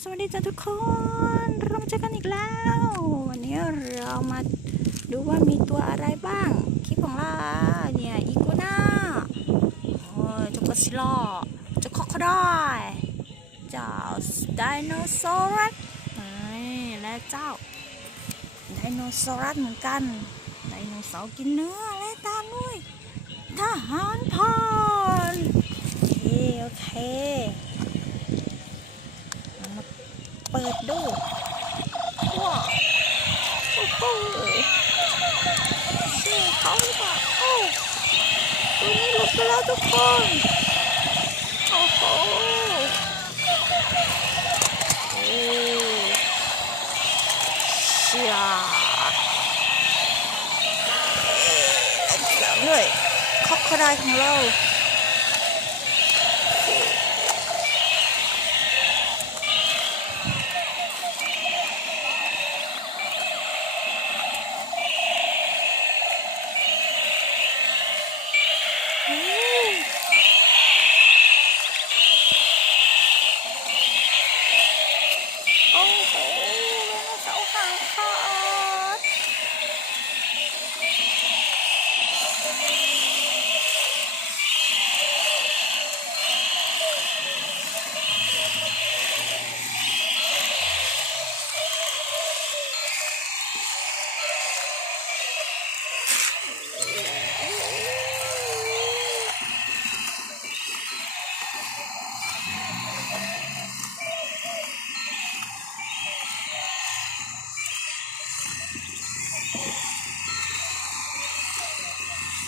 สวัสดีจ้าทุกคนเรามาเจอกันอีกแล้ว วันนี้เรามาดูว่ามีตัวอะไรบ้าง คลิปของเราเนี่ยอีกัวน่าโอ้ยเจ้ากอซิลล่าเจ้าคอคอไดเจ้าไดโนเสาร์เฮ้ยและเจ้าไดโนเสาร์เหมือนกันไดโนเสาร์กินเนื้อและตามด้วยทหารพรานโอเคโอเค ดดูว้าโอ้โหชื่อเขาหรือเปล่าโอ้ตัวนี้หลุดไปแล้วทุกคนโอ้โหโอ้เชียเสียงเลยคอกคอได้ของเรา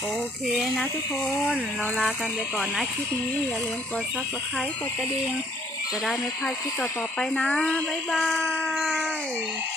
โอเคนะทุกคนเราลากันไปก่อนนะคลิปนี้อย่าลืมกดซับสไครต์กดกระดิ่งจะได้ไม่พลาดคลิปต่อๆไปนะ บ๊ายบาย